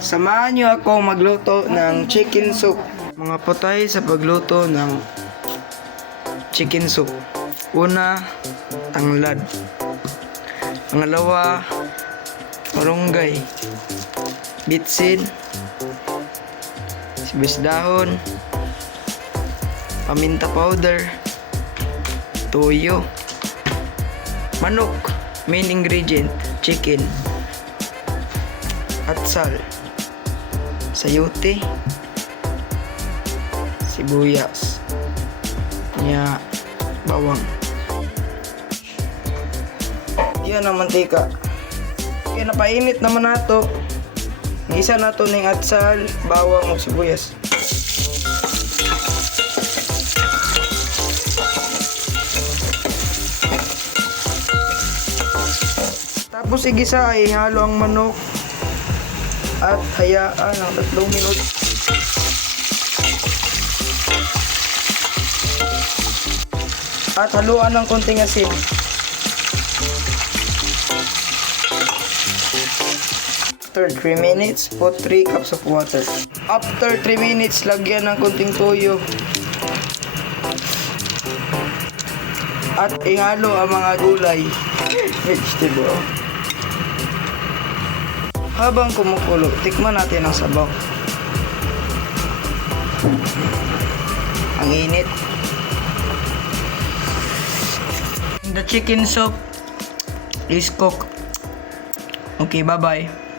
Samahan niyo ako magluto ng chicken soup. Mga putay sa pagluto ng chicken soup. Una, tanglad. Pangalawa, marunggay, bitsin, sibuyas dahon, paminta powder, toyo, manok, main ingredient, chicken, atsal, sayote, sibuyas, bawang. Yan ang mantika. Kaya napainit naman nato. Isa nato ning atsal, bawang ug sibuyas. Tapos igisa ay ihalo ang manok at hayaan ng 3 minuto. At haluan ng konting asin. After 3 minutes, put 3 cups of water. After 3 minutes, lagyan ng konting toyo. At ihalo ang mga gulay. Vegetable. Habang kumukulo, tikman natin ang sabaw. Ang init. The chicken soup is cooked. Okay, bye-bye.